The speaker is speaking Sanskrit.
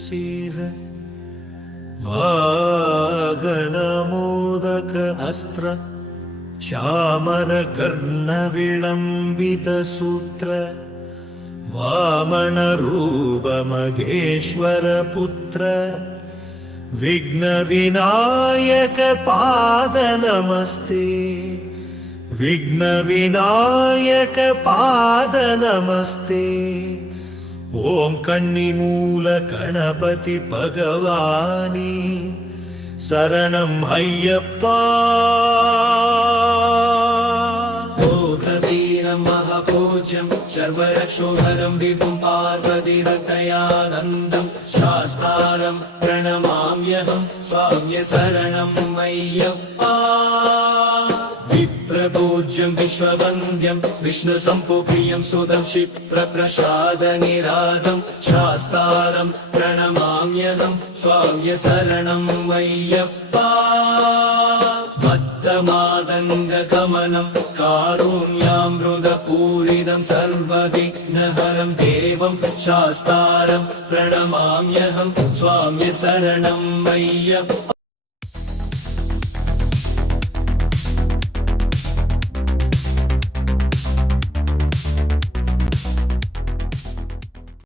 सिंह वागनमोदक अस्त्र चामर कर्ण विलंबित सूत्र वामन रूप महेश्वर पुत्र विघ्न विनायक पाद नमस्ते विघ्न विनायक पाद नमस्ते ओम कन्निमूल गणपति भगवानी शरणं अय्यप्पा बोधवीरं महाभोज्यं सर्वरक्षोहरं विभुं पार्वतीरतयानन्दं शास्तारं प्रणमाम्यहं स्वाम्य शरणं अय्यप्पा विप्रपूज्यं विश्ववन्द्यं विष्णुसम्भुप्रियं सुदं क्षिप्रप्रसादनिरादं शास्तारं प्रणमाम्यहं स्वाम्य शरणं अय्यप्पा भक्तमातङ्गगमनं कारुण्यामृतपूरितं सर्वविघ्नहरं देवं शास्तारं प्रणमाम्यहं स्वाम्य शरणं अय्यप्पा।